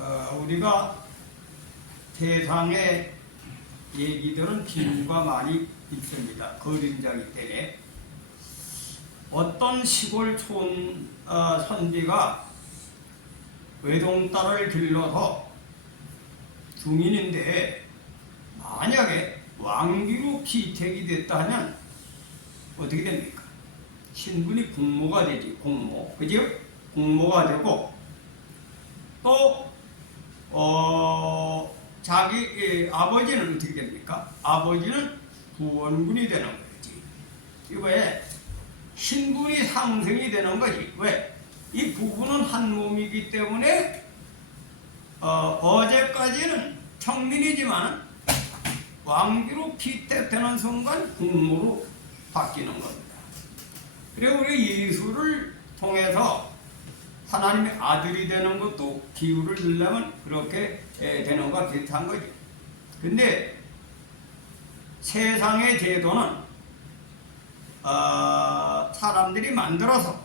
우리가 세상의 얘기들은 비유가 많이 있습니다. 그림자이기 때문에 어떤 시골 선비가 외동딸을 길러서 중인인데 만약에 왕비로 피택이 됐다 하면 어떻게 됩니까? 신분이 공모가 되지. 공모, 그죠? 공모가 되고 또 자기 아버지는 어떻게 됩니까? 아버지는 부원군이 되는 거지. 이거에 신분이 상승이 되는 거지. 왜? 이 부부는 한 몸이기 때문에 어제까지는 평민이지만 왕비로 피택되는 순간 국모로 바뀌는 겁니다. 그리고 우리 예수를 통해서 하나님의 아들이 되는 것도 기후를 들려면 그렇게 되는 것과 비슷한 거죠. 근데 세상의 제도는 사람들이 만들어서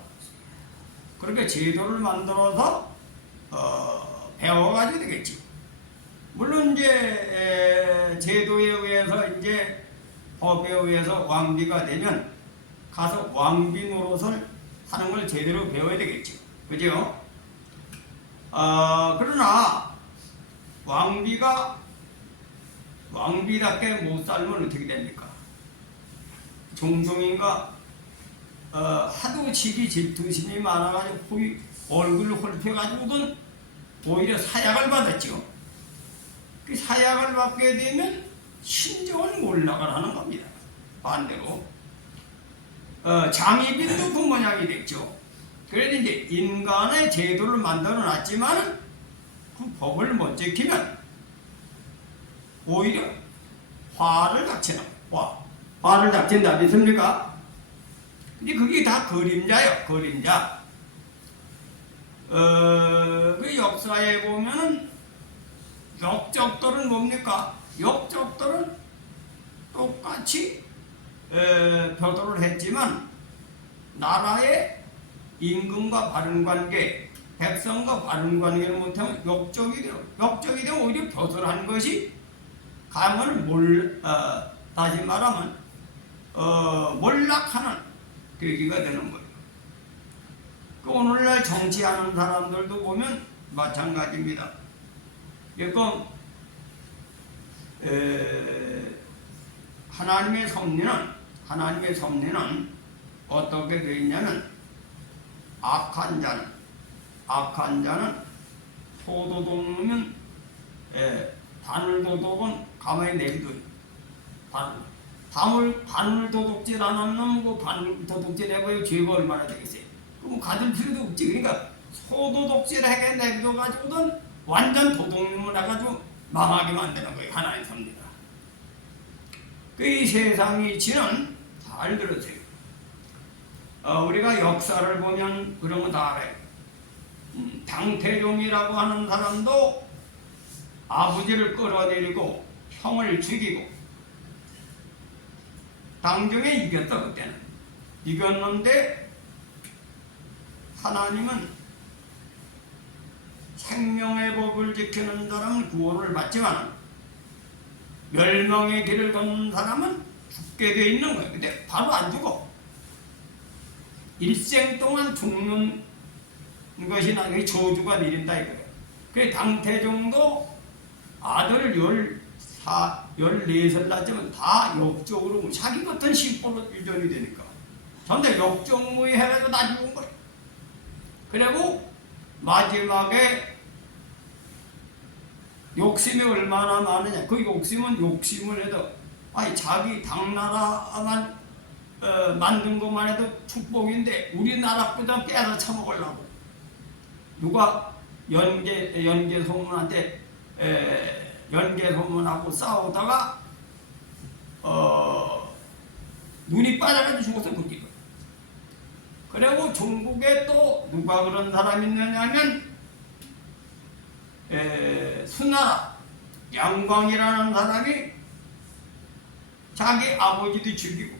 그렇게 제도를 만들어서 배워가지고 되겠지. 물론 이제 제도에 의해서 이제 법에 의해서 왕비가 되면 가서 왕비 노릇을 하는 걸 제대로 배워야 되겠지. 그죠? 그러나 왕비답게 못 살면 어떻게 됩니까? 종종인가 하도 지기 질투심이 많아가지고 얼굴을 홀펴가지고는 오히려 사약을 받았죠. 그 사약을 받게 되면 심정은 몰락을 하는 겁니다. 반대로 장희빈도 그 모양이 됐죠. 그래서 이제 인간의 제도를 만들어 놨지만 그 법을 못 지키면 오히려 화를 닥치는 화를 닥친다. 믿습니까? 근데 그게 다 그림자예요. 그림자. 그 역사에 보면은 역적들은 뭡니까? 역적들은 똑같이 표도를 했지만 나라의 임금과 바른관계, 백성과 바른관계를 못하면 역적이 되면 오히려 표절한 것이 가면 다시 말하면 몰락하는 계기가 되는 거예요. 그 오늘날 정치하는 사람들도 보면 마찬가지입니다. 그러니까 하나님의 섭리는 어떻게 되어 있냐면 악한 자는 소도둑이면 바늘도둑은 가만히 내비둬요. 바늘도둑질 안 하는 놈, 그 바늘도둑질 해봐요. 죄가 얼마나 되겠어요? 그럼 가질 필요도 없지. 그러니까 소도둑질 하게 내비둬가지고는 완전 도둑놈을 해가지고 망하게 만드는 거예요. 하나님 섭리가. 이 세상의 이치는 잘 들으세요. 우리가 역사를 보면 그런 거 다 알아요. 당태종이라고 하는 사람도 아버지를 끌어내리고 형을 죽이고 당정에 이겼다. 그때는 이겼는데 하나님은 생명의 법을 지키는 사람은 구원을 받지만 멸망의 길을 걷는 사람은 죽게 돼 있는 거예요. 근데 바로 안 죽어. 일생 동안 죽는 것이 나중에 저주가 내린다 이거예요. 그래서 당태종도 아들을 14살 낳지만 다 역적으로 자기 같은 심보로 유전이 되니까 전부 역적무이 해가지고 다 죽은 거예요. 그리고 마지막에 욕심이 얼마나 많으냐. 그 욕심을 해도 자기 당나라만 만든 것만 해도 축복인데 우리나라보다 빼앗아 처먹으려고 누가 연개소문한테 연개소문하고 싸우다가 눈이 빠져가지고 죽어서 묻기고. 그리고 중국에 또 누가 그런 사람이 있느냐면 수나라 양광이라는 사람이 자기 아버지도 죽이고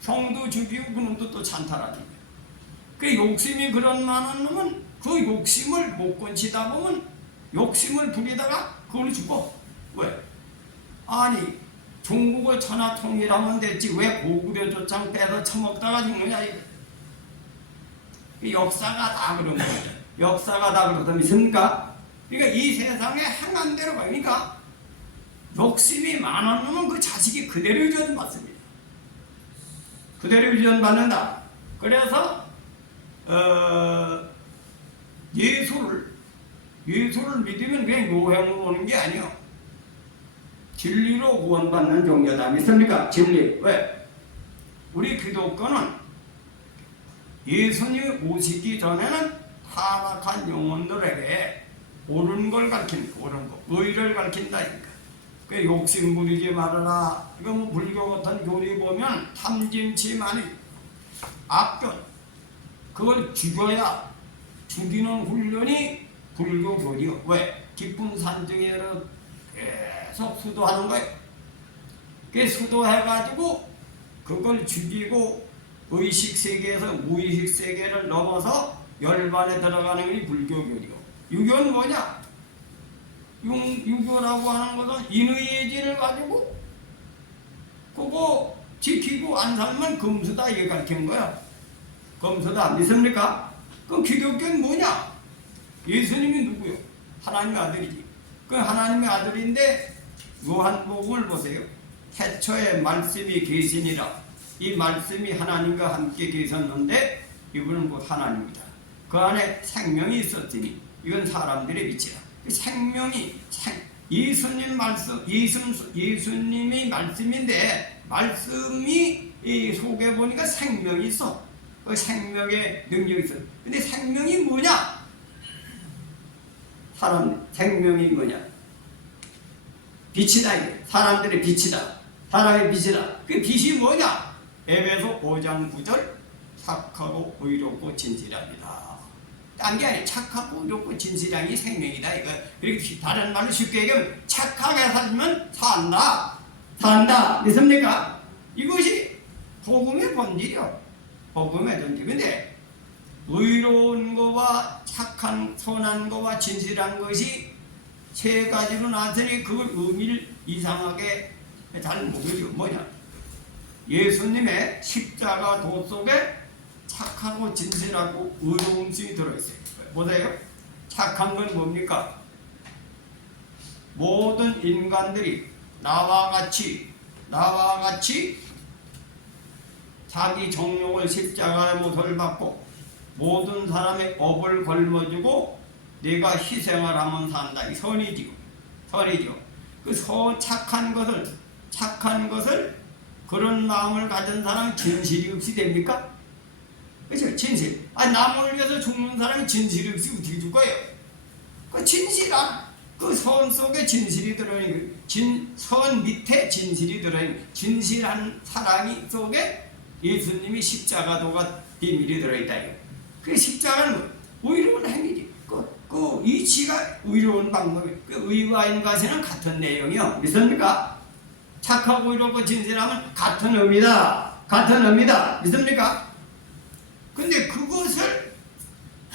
형도 죽이고 그놈도 또 찬탈하니까. 그 욕심이 그런 많은 놈은 그 욕심을 못 건치다 보면 욕심을 부리다가 그걸 죽어. 왜? 아니 중국의 천하통일하면 됐지 왜 고구려 조창 빼서 처먹다가 죽느냐 이거. 역사가 다 그런 거예요. 역사가 다 그러다 믿습니까? 그러니까 이 세상에 행한 대로 가니까 욕심이 많은 놈은 그 자식이 그대로 유전받습니다. 그대로 유전받는다. 그래서 예수를 믿으면 그냥 요행으로 오는 게 아니요. 진리로 구원받는 종교다. 믿습니까? 진리. 왜? 우리 기독교는 예수님이 오시기 전에는 타락한 영혼들에게 옳은 걸 가르친다. 옳은 거. 의를 가르친다니까. 그 욕심 부리지 말아라. 이거 뭐 불교 같은 교리 보면 탐진치만이 악견. 그걸 죽여야 죽이는 훈련이 불교 교리요. 왜? 깊은 산중에서 계속 수도하는 거예요. 그 수도해가지고 그걸 죽이고 의식세계에서 무의식세계를 넘어서 열반에 들어가는 게 불교교리요. 유교는 뭐냐? 유교라고 하는 것은 인의예지를 가지고 그거 지키고 안 살면 금수다 이게 가르친 거야. 금수다. 믿습니까? 그럼 기독교는 뭐냐? 예수님이 누구요? 하나님의 아들이지. 그 하나님의 아들인데 요한복음을 보세요. 태초에 말씀이 계시니라. 이 말씀이 하나님과 함께 계셨는데 이분은 곧 하나님이다. 그 안에 생명이 있었으니 이건 사람들의 빛이다. 그 생명이 예수님 말씀, 예수님이 말씀인데 말씀이 이 속에 보니까 생명이 있어. 그 생명의 능력이 있어. 근데 생명이 뭐냐? 사람 생명이 뭐냐? 빛이다 이게. 사람들의 빛이다. 사람의 빛이다. 그 빛이 뭐냐? 에베소 5장 9절 착하고 의롭고 진실합니다. 딴 게 아니야. 착하고 의롭고 진실한 게 생명이다 이거. 그렇게 다른 말로 쉽게 얘기하면 착하게 살면 산다. 산다. 믿습니까? 이것이 복음의 본질이요. 복음의 본질. 근데 의로운 거와 착한 선한 거와 진실한 것이 세 가지로 나왔으니 그걸 의미를 이상하게 잘 모르죠. 뭐냐? 예수님의 십자가 도 속에 착하고 진실하고 의로움이 들어있어요. 보세요. 착한 건 뭡니까? 모든 인간들이 나와 같이 자기 정욕을 십자가의 못을 받고 모든 사람의 업을 걸머주고 내가 희생을 하면 산다. 이 선이지요. 그 착한 것을 그런 마음을 가진 사람이 진실이 없이 됩니까? 그렇죠? 진실. 남을 위해서 죽는 사람이 진실이 없이 어떻게 죽어요? 그 진실한 그 선 속에 진실이 들어있는 선 밑에 진실이 들어있는 진실한 사랑이 속에 예수님이 십자가도가 비밀이 들어있다. 그 십자가는 의로운 행위지. 그 이치가 의로운 방법이. 그 의와 인과시는 같은 내용이요. 믿습니까? 착하고 의롭고 진실하면 같은 의미다. 믿습니까? 근데 그것을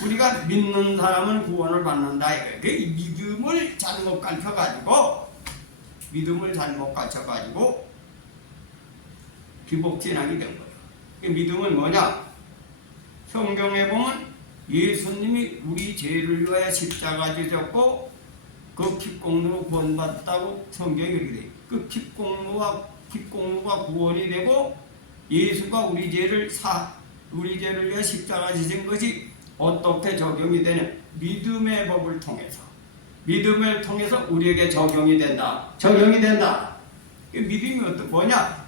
우리가 믿는 사람은 구원을 받는다. 그 믿음을 잘못 가르쳐가지고 기복진학이 된 거예요. 그 믿음은 뭐냐? 성경에 보면 예수님이 우리 죄를 위하여 십자가 지셨고 그 킵공로로 구원받았다고 성경이 이렇게 돼요. 그 킵공로가 구원이 되고 예수가 우리 죄를 위하여 십자가 지신 것이 어떻게 적용이 되는 믿음의 법을 통해서 우리에게 적용이 된다. 그 믿음이 뭐냐?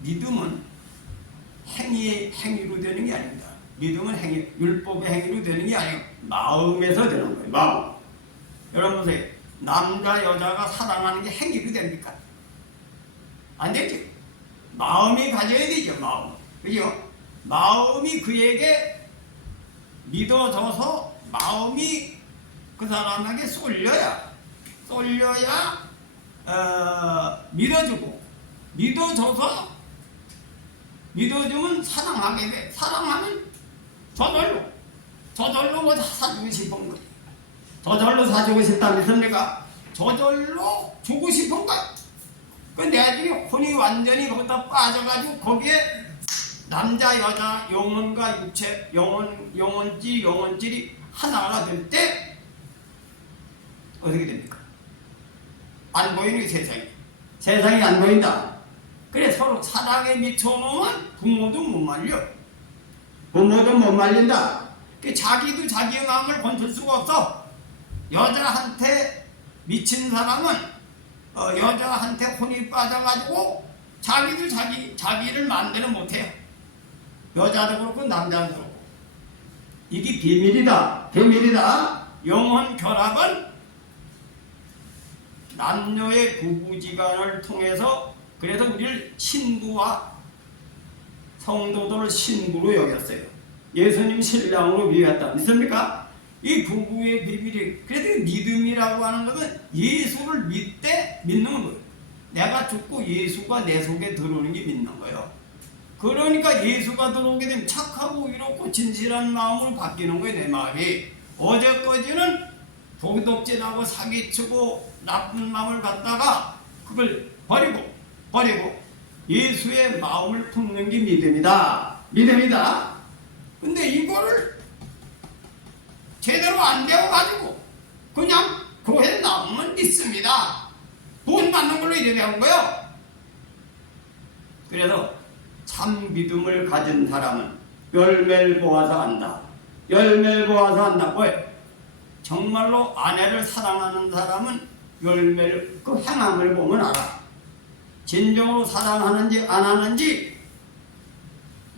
믿음은 행위로 되는 게 아닙니다. 믿음은 율법의 행위로 되는 게 아니고 마음에서 되는 거예요. 마음. 여러분 보세요. 남자 여자가 사랑하는 게 행위로 됩니까? 안 되죠. 마음이 가져야 되죠. 마음. 그죠? 마음이 그에게 믿어져서 마음이 그 사람에게 쏠려야 믿어주고 믿어주면 사랑하게 돼. 사랑하면 저절로 뭐 사주고 싶은 거지. 저절로 사주고 싶다 믿습니까? 저절로 주고 싶은 것. 그 나중에 혼이 완전히 거기다 빠져가지고 거기에 남자 여자 영혼과 육체 영혼질이 하나가 될 때 어떻게 됩니까? 안 보이는 세상이 안 보인다. 그래 서로 사랑에 미쳐놓으면 부모도 못 말려. 부모도 못 말린다. 자기도 자기의 마음을 건들 수가 없어. 여자한테 미친 사람은 여자한테 혼이 빠져가지고 자기도 자기를 마음대로 못해요. 여자도 그렇고 남자도 그렇고. 이게 비밀이다. 비밀이다. 영혼 결합은 남녀의 부부지간을 통해서 그래서 우리를 신부와 성도들을 신부로 여겼어요. 예수님 신랑으로 비유했다. 믿습니까? 이 부부의 비밀이 그래도 믿음이라고 하는 것은 예수를 믿는 거예요. 내가 죽고 예수가 내 속에 들어오는 게 믿는 거예요. 그러니까 예수가 들어오게 되면 착하고 이롭고 진실한 마음으로 바뀌는 거예요. 내 마음이. 어제까지는 도덕질하고 사기치고 나쁜 마음을 갖다가 그걸 버리고 예수의 마음을 품는 게 믿음이다. 믿음이다. 근데 이거를 제대로 안 배워가지고 그냥 교회 나오면 믿습니다. 돈 받는 걸로 이래 배운 거예요. 그래서 참 믿음을 가진 사람은 열매를 보아서 안다. 열매를 보아서 안다. 왜? 정말로 아내를 사랑하는 사람은 열매를 그 행함을 보면 알아. 진정으로 사랑하는지 안 하는지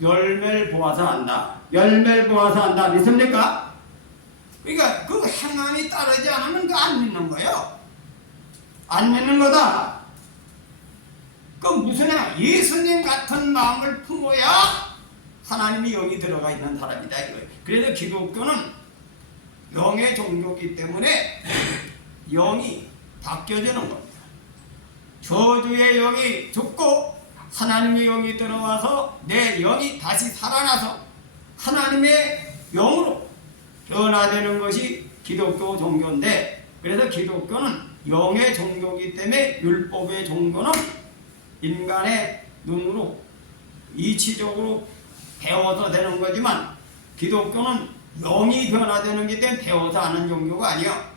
열매를 보아서 안다. 열매를 보아서 안다. 믿습니까? 그러니까 그 행함이 따르지 않으면 그 안 믿는 거예요. 안 믿는 거다. 그 무슨 행함? 예수님 같은 마음을 품어야 하나님이 영이 들어가 있는 사람이다 이거예요. 그래서 기독교는 영의 종교이기 때문에 영이 바뀌어지는 겁니다. 저주의 영이 죽고 하나님의 영이 들어와서 내 영이 다시 살아나서 하나님의 영으로 변화되는 것이 기독교 종교인데, 그래서 기독교는 영의 종교이기 때문에 율법의 종교는 인간의 눈으로 이치적으로 배워서 되는 거지만 기독교는 영이 변화되는 게 때문에 배워서 아는 종교가 아니야.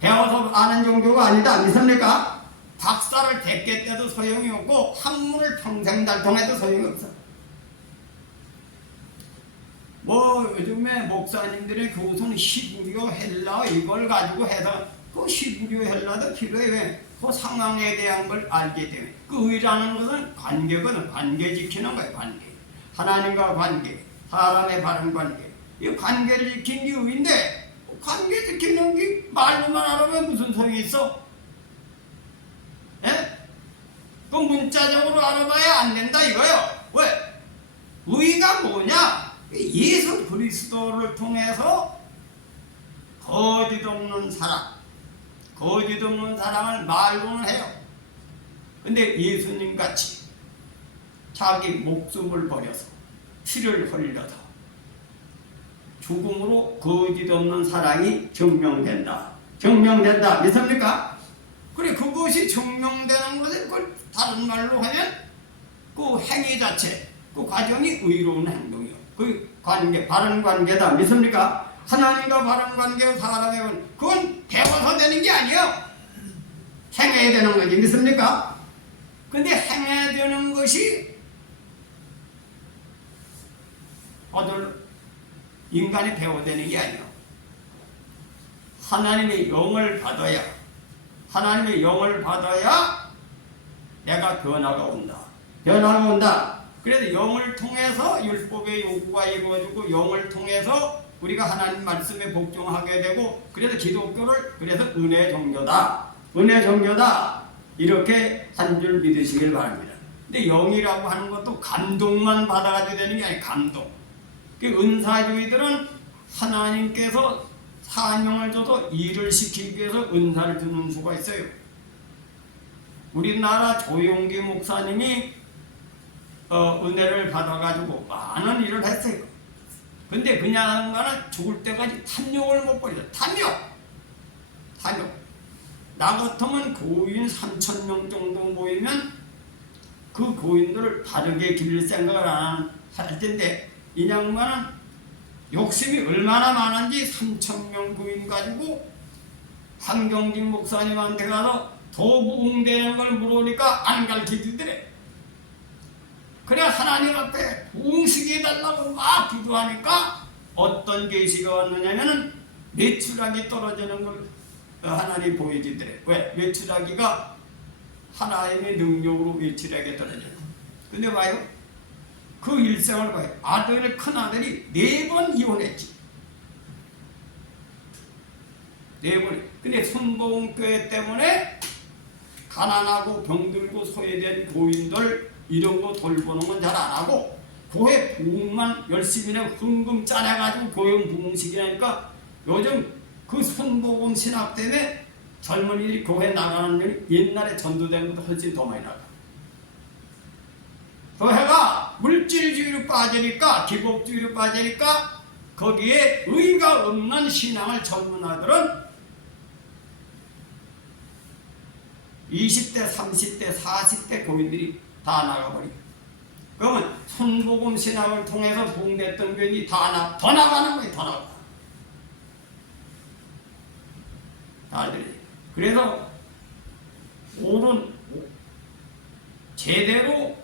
배워서 아는 종교가 아니다. 믿습니까? 박사를 100개 때도 소용이 없고 학문을 평생 달통해도 소용이 없어. 뭐 요즘에 목사님들의 교수는 히브리어 헬라어 이걸 가지고 해서 그 히브리어 헬라도 필요해. 왜? 그 상황에 대한 걸 알게 돼. 그 의라는 것은 관계거든. 관계 지키는 거야. 관계. 하나님과 관계, 사람의 바른 관계. 이 관계를 지키는 게 의인데 관계 지키는 게 말로만 알아보면 무슨 소용이 있어? 예? 그 문자적으로 알아봐야 안 된다 이거요. 왜? 의가 뭐냐? 예수 그리스도를 통해서 거짓 없는 사랑을 말로는 해요. 근데 예수님같이 자기 목숨을 버려서 피를 흘려서 죽음으로 거짓 없는 사랑이 증명된다. 증명된다. 믿습니까? 그래, 그것이 증명되는 것은 그걸 다른 말로 하면 그 행위 자체, 그 과정이 의로운 행동이요. 그 관계, 바른 관계다. 믿습니까? 하나님과 바른 관계와 사람의 관계, 그건 배워서 되는 게 아니에요. 행해야 되는 거지. 믿습니까? 근데 행해야 되는 것이 인간이 배워되는 게 아니에요. 하나님의 영을 받아야 내가 변화가 온다. 그래서 영을 통해서 율법의 요구가 이루어지고 영을 통해서 우리가 하나님 말씀에 복종하게 되고, 그래서 기독교를 그래서 은혜 종교다 이렇게 한 줄 믿으시길 바랍니다. 근데 영이라고 하는 것도 감동만 받아가지고 되는 게 아니에요. 감동. 그 은사주의들은 하나님께서 사명을 줘서 일을 시키기 위해서 은사를 주는 수가 있어요. 우리나라 조용기 목사님이 은혜를 받아가지고 많은 일을 했어요. 근데 그냥 가는 죽을 때까지 탐욕을 못 버려. 탐욕. 나 같으면 고인 3,000명 정도 모이면 그 고인들을 바르게 기를 생각을 안 할 텐데, 이 양반은 욕심이 얼마나 많은지 3,000명 고인 가지고 한경직 목사님한테 가서 더 부흥되는 걸 물으니까 안 가르쳐주더래. 그래 하나님 앞에 부흥시켜달라고 막 기도하니까 어떤 계시가 왔느냐면은 메추라기 떨어지는 걸 하나님 보여주더래. 왜? 메추라기가 하나님의 능력으로 메추라기 떨어져요. 근데 봐요, 그 일생을 봐요. 큰아들이 4번 이혼했지. 4번. 근데 순복음교회 때문에 가난하고 병들고 소외된 고인들 이런 거 돌보는 건 잘 안 하고 교회 부흥만 열심히 해 흥금 짜내가지고 교회 부흥시키니까 요즘 그 순복음 신학 때문에 젊은이들이 교회 나가는 일이 옛날에 전도된 것보다 훨씬 더 많이 나가. 교회가 물질주의로 빠지니까, 기복주의로 빠지니까 거기에 의가 없는 신앙을 전문하들은 20대, 30대, 40대 고인들이 다 나가버리고, 그러면 순복음 신앙을 통해서 부흥됐던 교인이 더 나가는 거예요. 더 나가. 그래서 옳은 제대로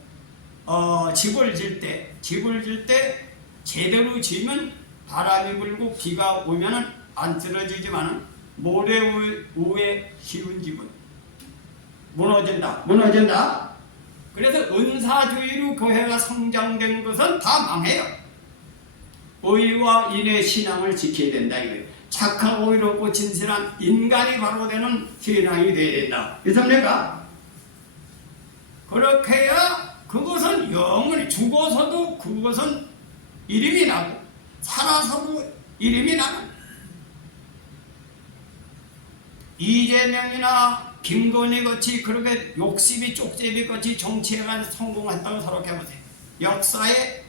집을 질 때 제대로 지으면 바람이 불고 비가 오면은 안 쓰러지지만은 모래 위에 씌운 집은 무너진다. 그래서 은사주의로 교회가 성장된 것은 다 망해요. 의와 인의 신앙을 지켜야 된다 이거예요. 착하고 의롭고 진실한 인간이 바로 되는 신앙이 되어야 된다. 이해합니까? 그렇게 해야 그것은 영원히, 죽어서도 그것은 이름이 나고 살아서도 이름이 나고. 이재명이나 김건희 같이 그렇게 욕심이 쪽제비 같이 정치해가지고 성공했다고 생각해보세요. 역사에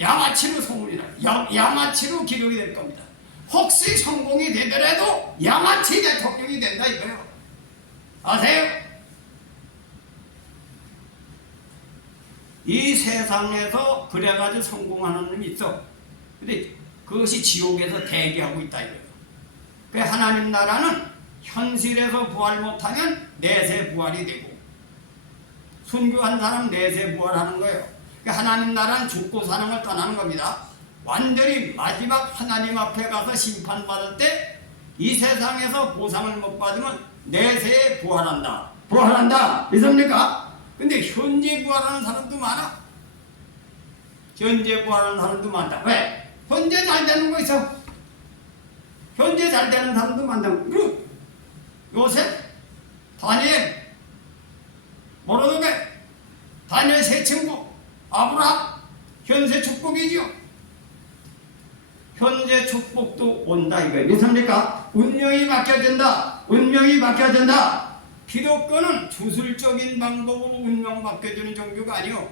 양아치로 소문이 나요. 양아치로 기록이 될 겁니다. 혹시 성공이 되더라도 양아치 대통령이 된다 이거예요. 아세요? 이 세상에서 그래가지고 성공하는 놈이 있어. 근데 그것이 지옥에서 대기하고 있다 이거예요. 그 하나님 나라는 현실에서 부활 못하면 내세 부활이 되고, 순교한 사람 내세 부활하는 거예요. 하나님 나라는 죽고 사는 걸 떠나는 겁니다. 완전히 마지막 하나님 앞에 가서 심판받을 때 이 세상에서 보상을 못 받으면 내세에 부활한다. 믿습니까? 근데 현재 부활하는 사람도 많아. 현재 부활하는 사람도 많다. 왜? 현재 잘 되는 거 있어. 현재 잘 되는 사람도 많다고. 그리고 요셉, 다니엘, 모르드게, 다니엘 세 친구, 아브라함, 현세 축복이죠. 현재 축복도 온다 이거예요. 믿습니까? 운명이 바뀌어진다. 기독교는 주술적인 방법으로 운명 바뀌어주는 종교가 아니요,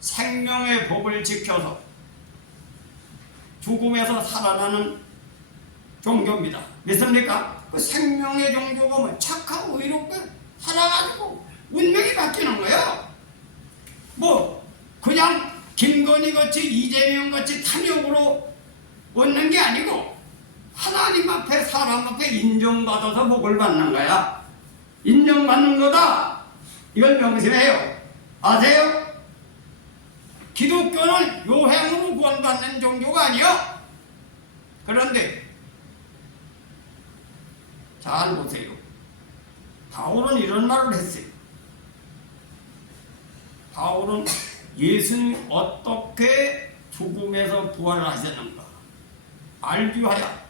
생명의 법을 지켜서 죽음에서 살아나는 종교입니다. 믿습니까? 그 생명의 종교가 뭐 착하고 의롭게 살아가지고 운명이 바뀌는 거예요. 뭐 그냥 김건희 같이 이재명 같이 탐욕으로 얻는 게 아니고 하나님 앞에, 사람 앞에 인정받아서 복을 받는 거야. 인정받는 거다. 이걸 명심해요. 아세요? 기독교는 요행으로 구원받는 종교가 아니요. 그런데 잘 보세요. 바울은 이런 말을 했어요. 바울은 예수님이 어떻게 죽음에서 부활하셨는가 알기하여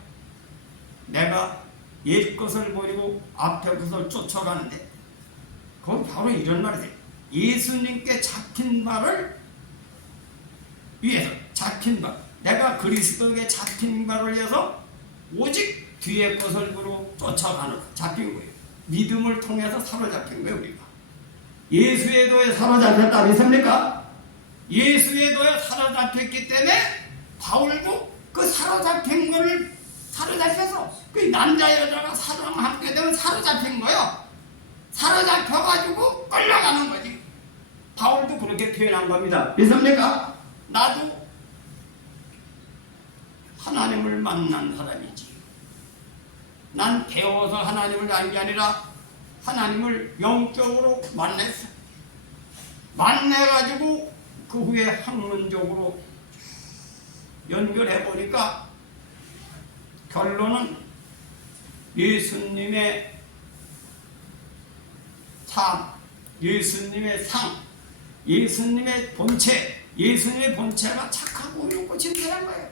내가 옛 것을 버리고 앞에 것을 쫓아가는데, 그건 바로 이런 말이세요. 예수님께 잡힌 바를 위해서, 내가 그리스도에게 잡힌 바를 위해서 오직 뒤에 것을 보고 쫓아가는, 잡힌 거예요. 믿음을 통해서 사로잡힌 거예요. 우리가 예수의 도에 사로잡혔다. 믿습니까? 예수에 도에 사로잡혔기 때문에 바울도 그 사로잡힌 거를 사로잡혀서 그 남자 여자가 사랑하게 되면 사로잡힌 거요. 사로잡혀가지고 끌려가는 거지. 바울도 그렇게 표현한 겁니다. 믿습니까? 나도 하나님을 만난 사람이지. 난 배워서 하나님을 알 게 아니라 하나님을 영적으로 만났어. 만나가지고 그 후에 학문적으로 연결해 보니까 결론은 예수님의 삶, 예수님의 상, 예수님의 본체, 예수님의 본체가 착하고 옳고 진실한 거예요.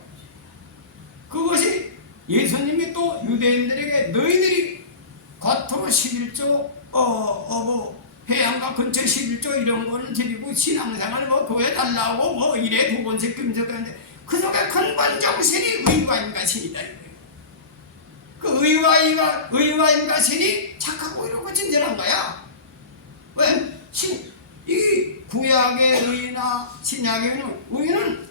그것이 예수님이 또 유대인들에게 너희들이 겉으로 11조 회양과 근처 11조 이런 거를 드리고 신앙생활을 보여달라고 이래 두 번씩 금속하는데 그 속에 근본 정신이 의와 인가신이다. 그 의와 인가신이 착하고 이렇고 진실한 거야. 왜? 이 구약의 의나 신약의 의는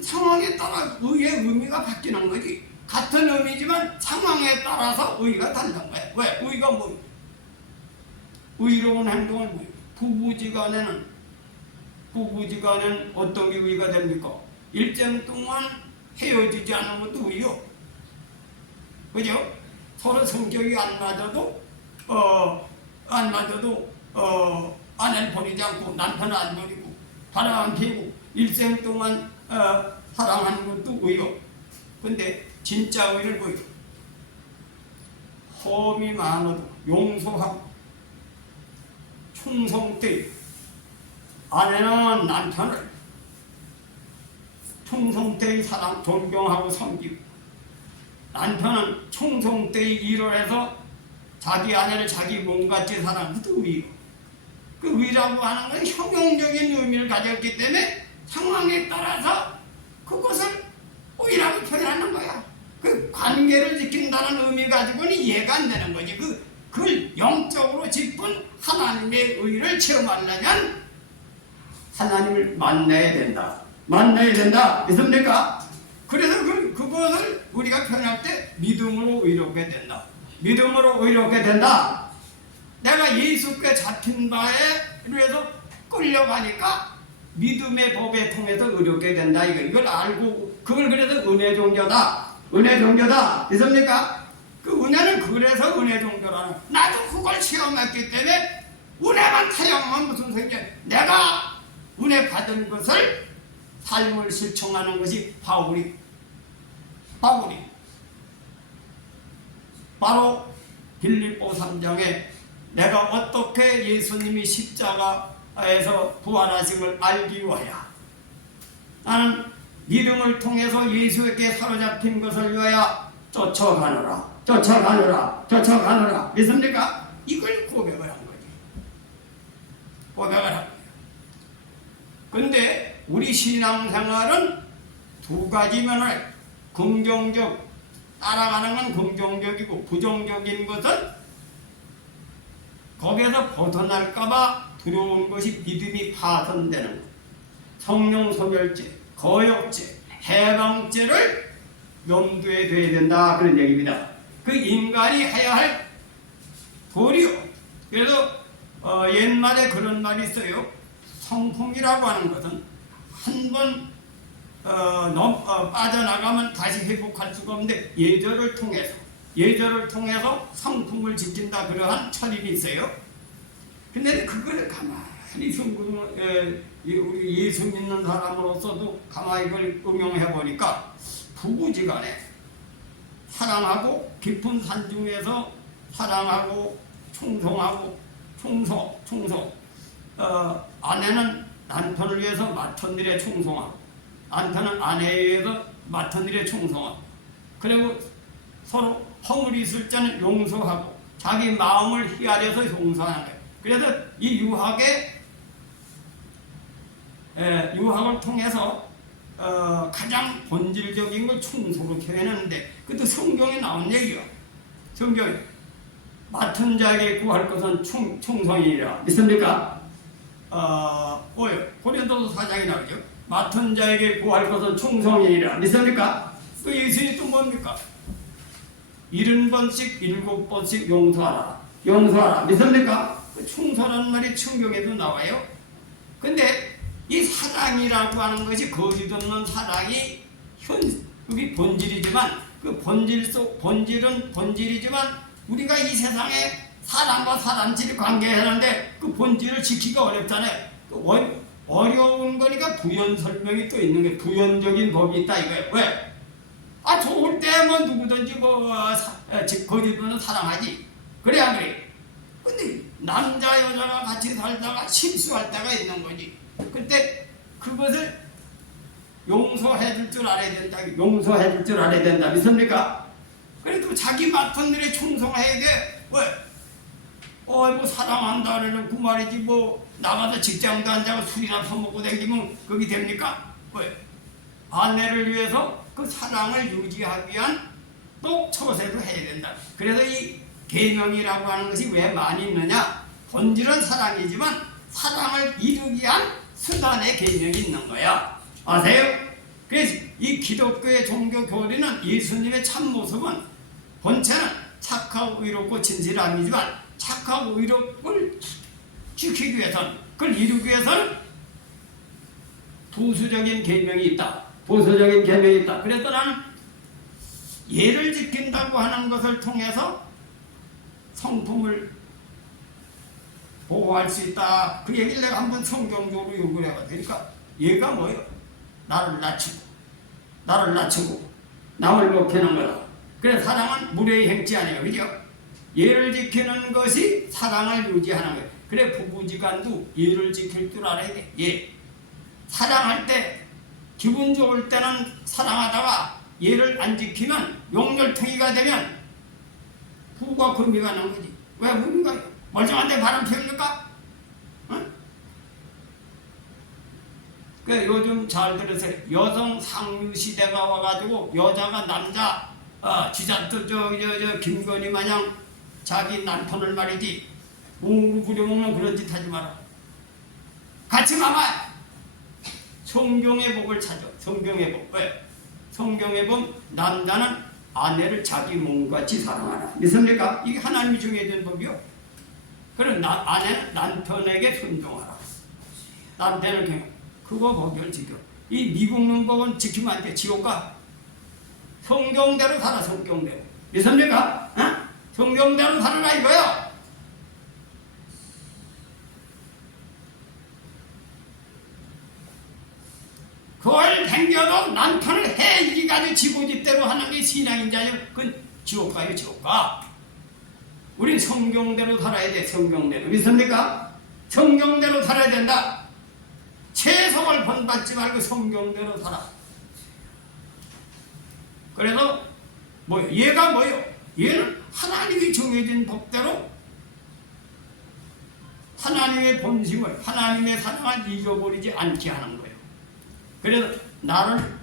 상황에 따라 의의 의미가 바뀌는 거지. 같은 의미지만 상황에 따라서 의가 다른 거야. 왜? 의가 의로운 행동은 부부지간에는 어떤 게 의가 됩니까? 일정 동안 헤어지지 않는 것도 의요. 그죠? 서로 성격이 안 맞아도 아내를 버리지 않고 남편을 안 버리고 바람 안 피우고 일생 동안 사랑하는 것도 의요. 근데 진짜 의를 보여. 험이 많아도 용서하고 충성되이 아내는 남편을 충성되이 사랑 존경하고 섬기고 남편은 충성되이 일을 해서 자기 아내를 자기 몸같이 사랑하는 것도 의요. 그 의라고 하는 건 형용적인 의미를 가졌기 때문에 상황에 따라서 그것을 의라고 표현하는 거야. 그 관계를 지킨다는 의미 가지고는 이해가 안 되는 거지. 그걸 영적으로 짚은 하나님의 의를 체험하려면 하나님을 만나야 된다. 만나야 된다. 믿습니까? 그래서 그것을 우리가 표현할 때 믿음으로 의롭게 된다. 믿음으로 의롭게 된다. 내가 예수께 잡힌 바에 의해서 끌려가니까 믿음의 법에 통해서 의롭게 된다. 이걸 알고 그걸 그래서 은혜 종교다. 은혜 종교다. 믿습니까? 그 은혜는 그래서 은혜 종교라는. 나도 그걸 체험했기 때문에 은혜만 타령하면 무슨 소리냐. 내가 은혜 받은 것을 삶을 실천하는 것이 바울이 바로 빌립보 3장에 내가 어떻게 예수님이 십자가에서 부활하심을 알기 위하여 나는 믿음을 통해서 예수에게 사로잡힌 것을 위하여 쫓아가노라. 믿습니까? 이걸 고백을 한 거지. 고백을 한 거예요. 근데 우리 신앙생활은 두 가지 면을 긍정적, 따라가는 건 긍정적이고 부정적인 것은 거기에서 벗어날까봐 두려운 것이 믿음이 파손되는 것. 성령 소멸죄, 거역죄, 해방죄를 염두에 둬야 된다. 그런 얘기입니다. 그 인간이 해야 할 도리요. 그래서 옛말에 그런 말이 있어요. 성품이라고 하는 것은 한번 빠져나가면 다시 회복할 수가 없는데 예절을 통해서 성품을 지킨다. 그러한 철인이 있어요. 근데 그걸 가만히 우리 예수 믿는 사람으로서도 가만히 이걸 응용해 보니까 부부지간에 사랑하고 깊은 산중에서 사랑하고 충성하고 충성 아내는 남편을 위해서 맡은 일에 충성하고 남편은 아내에 의해서 맡은 일에 충성하고 그리고 서로 허물이 있을 때는 용서하고 자기 마음을 헤아려서 용서하는 거예요. 그래서 이 유학을 통해서 가장 본질적인 걸 충성으로 표현하는데 그것도 성경에 나온 얘기야. 성경에 맡은 자에게 구할 것은 충성이라. 믿습니까? 뭐요? 고린도서 4장이 나오죠. 맡은 자에게 구할 것은 충성이니라. 믿습니까? 또 예수님이 또 뭡니까? 70번씩 7번씩 용서하라. 용서하라. 믿습니까? 그 충성하는 말이 성경에도 나와요. 근데 이 사랑이라고 하는 것이 거짓 없는 사랑이 여기 본질이지만 그 본질은 본질이지만 우리가 이 세상에 사람과 사람끼리 관계하는데 그 본질을 지키기가 어렵잖아요. 어려운 거니까 부연 설명이 또 있는 거예요. 부연적인 법이 있다 이거예요. 왜? 좋을 때 뭐 누구든지 거짓 없는 사랑하지. 그래 안 그래? 근데 남자 여자가 같이 살다가 실수할 때가 있는 거지. 그때 그것을 용서해 줄 줄 알아야 된다. 용서해 줄 줄 알아야 된다. 믿습니까? 그래도 자기 맡은 일에 충성해야 돼. 왜? 뭐 사랑한다 그러는 그 말이지 뭐 나가서 직장도 안 자고 술이나 퍼먹고 다니면 그게 됩니까? 왜? 아내를 위해서 그 사랑을 유지하기 위한 또 처세도 해야 된다. 그래서 이 계명이라고 하는 것이 왜 많이 있느냐? 본질은 사랑이지만 사랑을 이루기 위한 수단의 계명이 있는 거야. 아세요? 그래서 이 기독교의 종교 교리는 예수님의 참모습은 본체는 착하고 의롭고 진실함이지만 착하고 의롭을 지키기 위해서는 그걸 이루기 위해서는 부수적인 계명이 있다. 부수적인 계명이 있다. 그래서 나는 예를 지킨다고 하는 것을 통해서 성품을 보호할 수 있다. 그 얘기를 내가 한번 성경적으로 요구를 해봤어요. 그러니까 얘가 뭐예요? 나를 낮추고 남을 높이는 거다. 그래서 사랑은 무례히 행치 아니에요. 그죠? 예를 지키는 것이 사랑을 유지하는 거예요. 그래 부부지간도 예를 지킬 줄 알아야 돼. 예. 사랑할 때 기분 좋을 때는 사랑하다가 예를 안 지키면 용렬통이가 되면 부부가 금미가 난 거지. 왜 금미가? 멀쩡한데 바람 피웁니까? 응? 그 요즘 잘 들으세요. 여성 상류 시대가 와가지고 여자가 남자 지자또 저 김건희 마냥 자기 남편을 말이지 웅웅 부려먹는 그런 짓 하지 마라. 같이 가봐. 성경의 복을 찾아. 성경의 복. 왜? 성경에 보면 남자는 아내를 자기 몸같이 사랑하라. 믿습니까? 이게 하나님이 정해진 법이요. 그럼 아내는 남편에게 순종하라. 남편을 경영. 그거 법을 지켜. 이 미국 문법은 지키면 안 돼. 지옥 가. 성경대로 살아. 성경대로. 믿습니까? 어? 성경대로 살아라 이거요. 그걸 댕겨도 남편을 이기가지고 지고집대로 하는 게 신앙인지 아니면 그건 지옥 가요. 지옥 가. 우린 성경대로 살아야 돼. 성경대로. 믿습니까? 성경대로 살아야 된다. 채성을 본받지 말고 성경대로 살아. 그래서 얘가 뭐요? 얘는 하나님이 정해진 법대로 하나님의 본심을 하나님의 사랑을 잊어버리지 않게 하는 거예요. 그래서 나를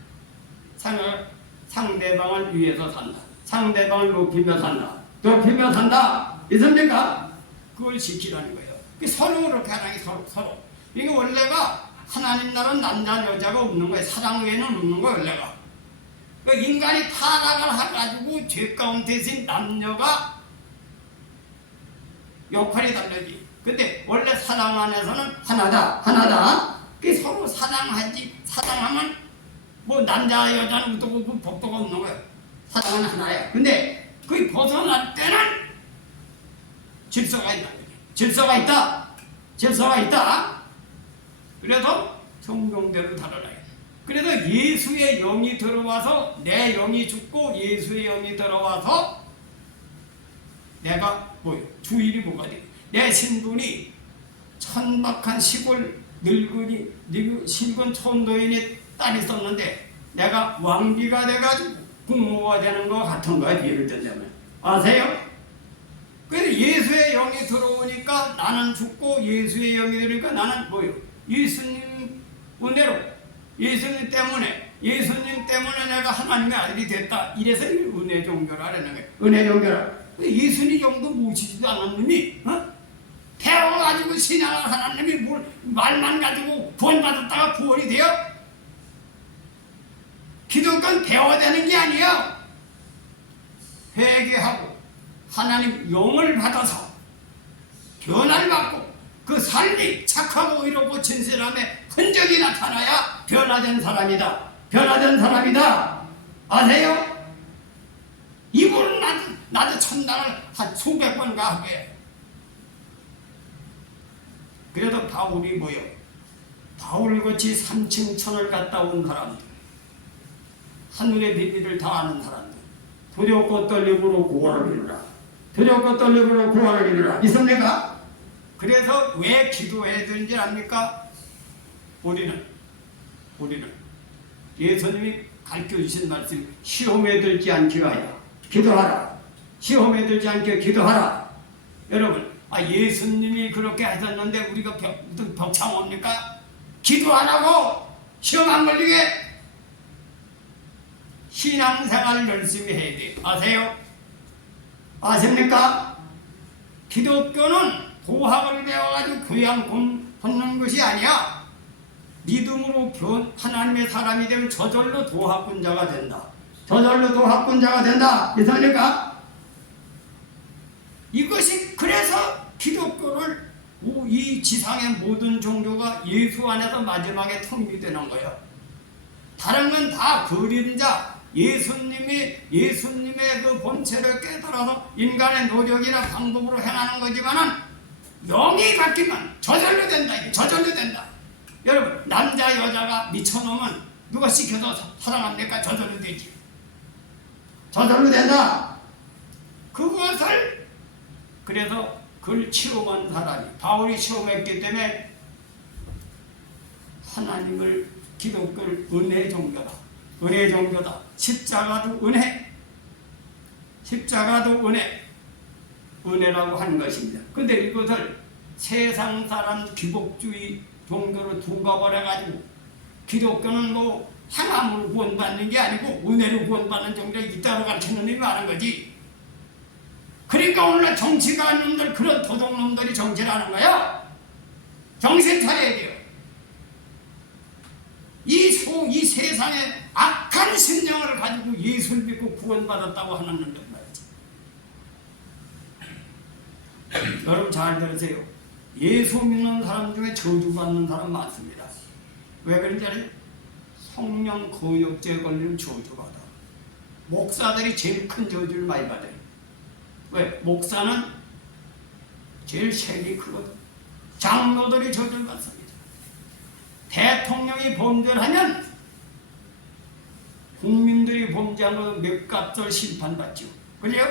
상대방을 위해서 산다. 상대방을 높이며 산다. 높이며 산다. 믿습니까? 그걸 지키라는 거예요. 서로 그렇게 하는 게 서로. 이게 원래가 하나님 나라는 남자 여자가 없는 거예요. 사랑 외에는 없는 거예요. 원래가. 그러니까 인간이 타락을 해가지고 죄 가운데서 남녀가 역할이 다르지. 근데 원래 사랑 안에서는 하나다. 그 서로 사랑하지. 사랑하면 뭐 남자 여자는 어떻고 그 법도가 없는 거예요. 사랑은 하나예요. 근데 그 벗어날 때는 질서가 있다. 질서가 있다. 그래서 성경대로 다뤄라. 그래서 예수의 영이 들어와서 내 영이 죽고 예수의 영이 들어와서 내가 주일이 뭐가 돼? 내 신분이 천박한 시골 늙은이 실근 촌도인의 딸이 있었는데 내가 왕비가 돼가지고 부모가 되는 것 같은 거야. 비유를 든다면 아세요? 그래서 예수의 영이 들어오니까 나는 죽고 예수의 영이 들어오니까 나는 예수님 은혜로 예수님 때문에 내가 하나님의 아들이 됐다. 이래서 은혜 종교를 하려는 거예요. 은혜 종교를. 예수님 영도 모시지도 않았느니 배워가지고 신앙을 하나님이 뭘 말만 가지고 구원받았다가 구원이 돼요? 기독교는 배워야 되는 게 아니에요. 회개하고 하나님 영을 받아서 변화를 받고 그 삶이 착하고 의로 고친 사람의 흔적이 나타나야 변화된 사람이다. 변화된 사람이다. 아세요? 이분은 나도 천당을 한 수백 번 가게. 그래도 바울이 뭐요? 바울같이 3층 천을 갔다 온 사람들, 하늘의 비밀을 다 아는 사람들, 두렵고 떨림으로 구원을 이루라. 두렵고 떨림으로 구원을 이루라. 믿습니까? 그래서 왜 기도해야 되는지 압니까? 우리는 예수님이 가르쳐 주신 말씀, 시험에 들지 않기 위하여 기도하라. 시험에 들지 않게 기도하라. 여러분, 예수님이 그렇게 하셨는데 우리가 벽창 옵니까? 기도 안 하고 시험 안 걸리게 신앙생활을 열심히 해야 돼요. 아세요? 아십니까? 기독교는 도학을 배워가지고 교양 받는 것이 아니야. 믿음으로 하나님의 사람이 되면 저절로 도학군자가 된다. 저절로 도학군자가 된다. 이상합니까? 이것이 그래서 기독교를 이 지상의 모든 종교가 예수 안에서 마지막에 통일되는 거예요. 다른 건 다 그림자. 예수님의 그 본체를 깨달아서 인간의 노력이나 방법으로 행하는 거지만은 영이 바뀌면 저절로 된다. 이게 저절로 된다. 여러분, 남자 여자가 미쳐놓으면 누가 시켜서 사랑합니까? 저절로 되지. 저절로 된다. 그것을 그래서 그걸 체험한 사람이 바울이 체험했기 때문에 하나님을 기독교를 은혜 종교다. 은혜 종교다. 십자가도 은혜. 십자가도 은혜. 은혜라고 하는 것입니다. 근데 이것을 세상 사람 기복주의 종교로 두가버려가지고 기독교는 뭐 행함으로 구원받는 게 아니고 은혜로 구원받는 종교가 있다고 가르치는 놈이 많은 거지. 그러니까 오늘 정치가 놈들, 그런 도둑놈들이 정치를 하는 거야. 정신 차려야 돼요. 이 세상에 악한 심령을 가지고 예수를 믿고 구원받았다고 하는 놈들 말이지. 여러분 잘 들으세요. 예수 믿는 사람 중에 저주받는 사람 많습니다. 왜 그런지 알아요? 성령 거역죄에 걸리면 저주받아. 목사들이 제일 큰 저주를 많이 받아요. 왜? 목사는 제일 책이 크거든. 장로들이 저주를 받습니다. 대통령이 범죄를 하면 국민들이 범죄한 것은 몇 값을 심판받죠. 그래요?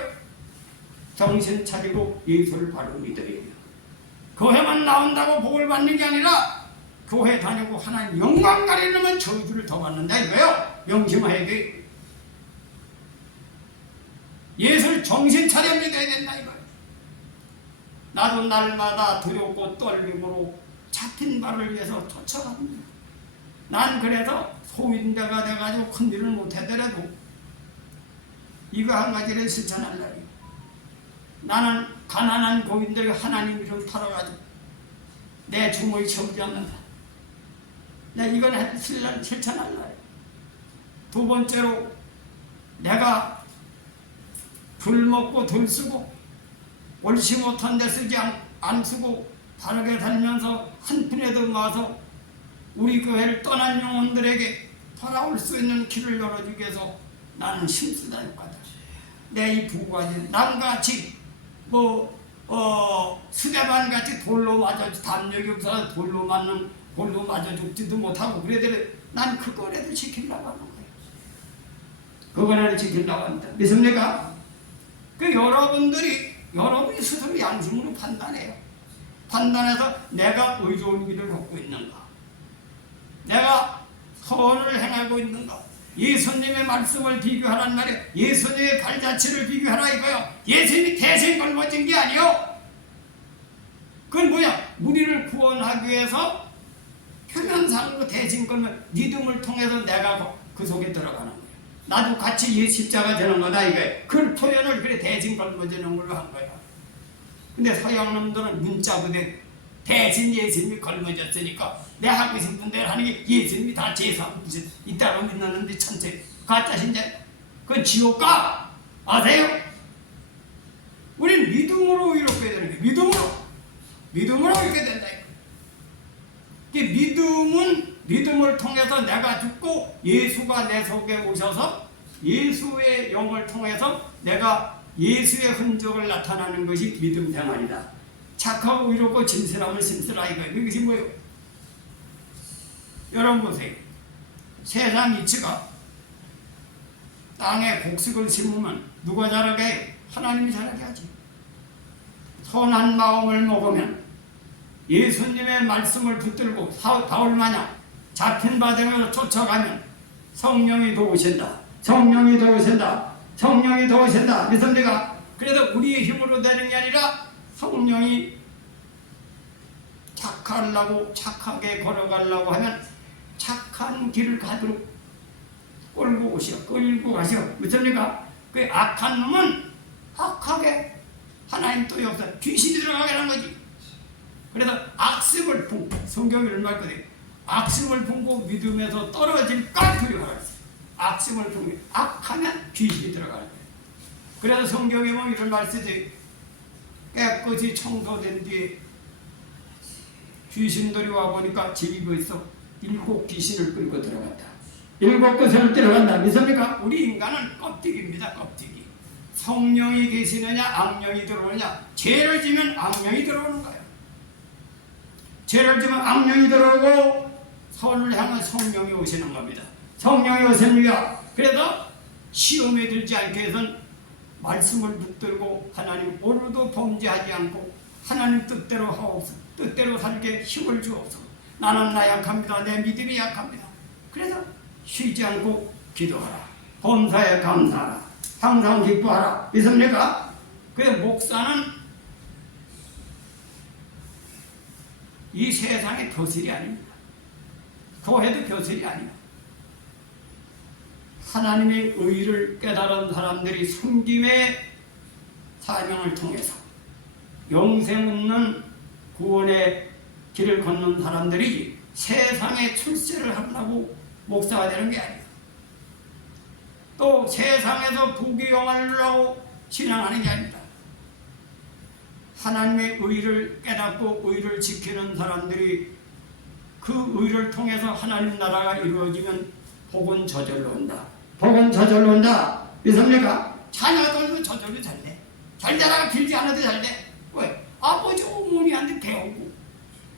정신 차리고 예수를 바로 믿어야 돼요. 교회만 나온다고 복을 받는 게 아니라 교회 다니고 하나님 영광 가리려면 저주를 더 받는다 이거예요. 명심해야 돼. 예수를 정신 차려 믿어야 된다 이거예요. 나도 날마다 두렵고 떨림으로 잡힌 바를 위해서 쫓아갑니다. 난 그래서 소인자가 돼가지고 큰 일을 못하더라도 이거 한 가지를 실천하려고. 나는 가난한 고인들 하나님 이름 팔아가지고 내 주머니 채우지 않는다. 내가 이건 실천하려고. 두 번째로 내가 덜 먹고 덜 쓰고 옳지 못한 데 쓰지 안 쓰고 바르게 살면서 한 푼에도 모아서 우리 교회를 떠난 영혼들에게 돌아올 수 있는 길을 열어주기 위해서 나는 힘쓰다 했거든. 내 이 부부가지 남같이 수대반 같이 돌로 맞아 담력이 없어서 돌로 맞아 죽지도 못하고 그래도 난 그거라도 지키려고 하는 거예요. 그거라도 지키려고 합니다. 믿습니까? 여러분이 스스로 양심으로 판단해요. 판단해서 내가 의로운 길을 걷고 있는가, 내가 선을 행하고 있는가, 예수님의 말씀을 비교하란 말이에요. 예수님의 발자취를 비교하라 이거요. 예수님이 대신 걸머진 게 아니요. 그건 뭐야? 우리를 구원하기 위해서 표면상으로 대신 걸면 믿음을 통해서 내가 그 속에 들어가는 거예요. 나도 같이 예수 십자가 되는 거다 이거예요. 그 표현을 그래 대신 걸머지는 걸로 한 거야. 근데 서양 놈들은 문자 부대 대신 예수님이 걸머졌으니까 내 하고 싶은 대로 하는 게 예수님이 다 제사하고 무슨 있다고 믿는데 천체 가짜 신자 그건 지옥 가 아세요? 우린 믿음으로 이렇게 되는 게 믿음으로 이렇게 된다. 믿음을 통해서 내가 죽고 예수가 내 속에 오셔서 예수의 영을 통해서 내가 예수의 흔적을 나타나는 것이 믿음 생활이다. 착하고 의롭고 진실함을 심쓰라 이거. 이것이 뭐예요? 여러분 보세요. 세상 이치가 땅에 곡식을 심으면 누가 자라게 해요? 하나님이 자라게 하지. 선한 마음을 먹으면 예수님의 말씀을 붙들고 바울 마냥 잡힌 바 되면 쫓아가면 성령이 도우신다. 성령이 도우신다. 믿습니까? 그래서 우리의 힘으로 되는 게 아니라 성령이 착하게 걸어가려고 하면 착한 길을 가도록 끌고 가시오. 믿습니까? 그 악한 놈은 악하게 하나님 또 역사 귀신이 들어가게 하는 거지. 그래서 악심을 품고 성경이 얼마나 거든 악심을 품고 믿음에서 떨어질까 두려워하라. 악심을 품고 악하면 귀신이 들어가는 거예요. 그래서 성경에 보면 이런 말씀이 깨끗이 청소된 뒤에 귀신들이 와보니까 집이 벌써 7 귀신을 끌고 들어갔다. 7 곳을 들어간다. 믿습니까? 우리 인간은 껍데기입니다. 껍데기. 성령이 계시느냐 악령이 들어오느냐. 죄를 지면 악령이 들어오는 거예요. 죄를 지면 악령이 들어오고 선을 향한 성령이 오시는 겁니다. 성령이 오십니다. 그래서 시험에 들지 않게 해서는 말씀을 붙들고 하나님 오늘도 범죄하지 않고 하나님 뜻대로 하옵소서. 뜻대로 살게 힘을 주옵소서. 나는 나약합니다. 내 믿음이 약합니다. 그래서 쉬지 않고 기도하라. 범사에 감사하라. 항상 기뻐하라. 믿습니까? 그 목사는 이 세상의 벼슬이 아닙니다. 교회도 벼슬이 아닙니다. 하나님의 의를 깨달은 사람들이 섬김의 사명을 통해서 영생 없는 구원의 길을 걷는 사람들이 세상에 출세를 하려고 목사가 되는 게 아니에요. 또 세상에서 부귀영화하려고 신앙하는 게 아닙니다. 하나님의 의를 깨닫고 의를 지키는 사람들이 그 의를 통해서 하나님 나라가 이루어지면 복은 저절로 온다. 복은 저절로 온다. 믿습니까? 자녀들도 저절로 잘 돼. 잘 자라가 길지 않아도 잘 돼. 왜? 아버지 어머니한테 배우고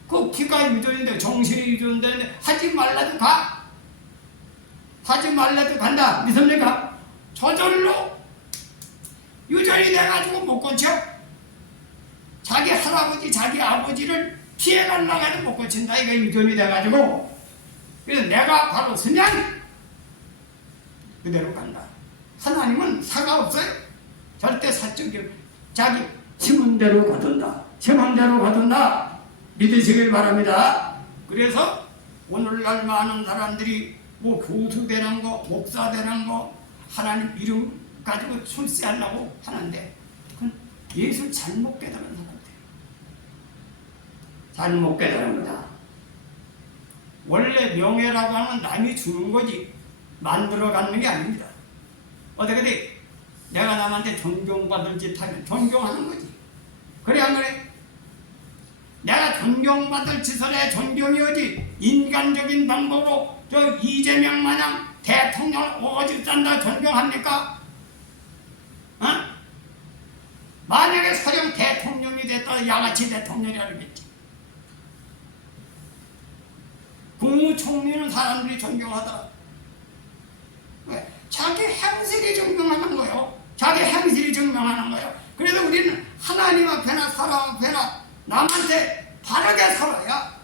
그 기가 유전인데 정신이 유전인데 하지 말라도 가. 하지 말라도 간다. 믿습니까? 저절로 유전이 돼가지고 못 고쳐. 자기 할아버지 자기 아버지를 피해가려고 해도 못 고친다. 이거 유전이 돼가지고. 그래서 내가 바로 그냥 그대로 간다. 하나님은 사가 없어요. 절대 사적이 자기 심은 대로 가둔다. 심은 대로 가둔다. 믿으시길 바랍니다. 그래서 오늘날 많은 사람들이 뭐 교수 되는 거, 목사 되는 거, 하나님 이름 가지고 출세하려고 하는데 그건 예수 잘못 깨달은 사람들. 잘못 깨달은 거다. 원래 명예라고 하는 남이 주는 거지 만들어 갖는 게 아닙니다. 어떻게 돼? 내가 남한테 존경받을 짓 하면 존경하는 거지. 그래 안 그래? 내가 존경받을 짓을 해. 존경이 어디? 인간적인 방법으로 저 이재명 마냥 대통령을 오직 짠다 존경합니까? 어? 만약에 서령 대통령이 됐다 양아치 대통령이라고 그랬지. 국무총리는 사람들이 존경하더라. 왜? 자기 행실이 증명하는 거예요. 자기 행실이 증명하는 거예요. 그래서 우리는 하나님 앞에나 사람 앞에나 남한테 바르게 살아야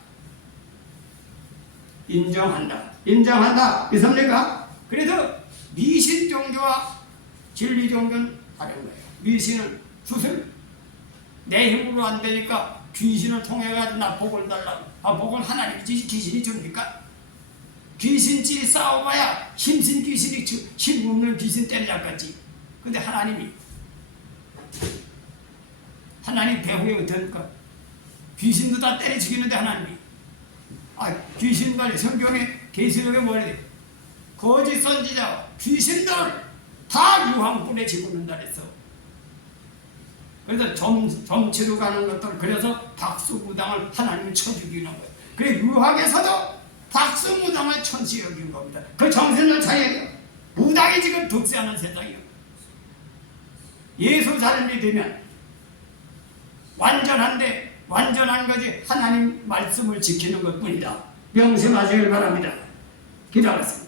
인정한다. 믿습니까? 그래서 미신 종교와 진리 종교는 다른 거예요. 미신은 수술. 내 힘으로 안 되니까 귀신을 통해가지고 나 복을 달라고. 아, 복을 하나님이 귀신이 줍니까? 귀신끼리 싸워봐야 힘신 귀신이 힘 없는 귀신 때려잡겠지. 근데 하나님 배후에 어떻습니까? 귀신도 다 때려 죽이는데 하나님이 귀신 말이 성경에 계시록에 뭐라 돼? 거짓 선지자 귀신들 다 유황불에 집어넣는다 그랬어. 그래서 점치러 가는 것들 그래서 박수무당을 하나님이 쳐 죽이는 거예요. 그래 유학에서도 박수무당을 천시 여긴 겁니다. 그 정신을 차려야 돼요. 무당이 지금 독세하는 세상이에요. 예수 잘 믿으면 완전한데 완전한 것이 하나님 말씀을 지키는 것뿐이다. 명심하시길 바랍니다. 기도하겠습니다.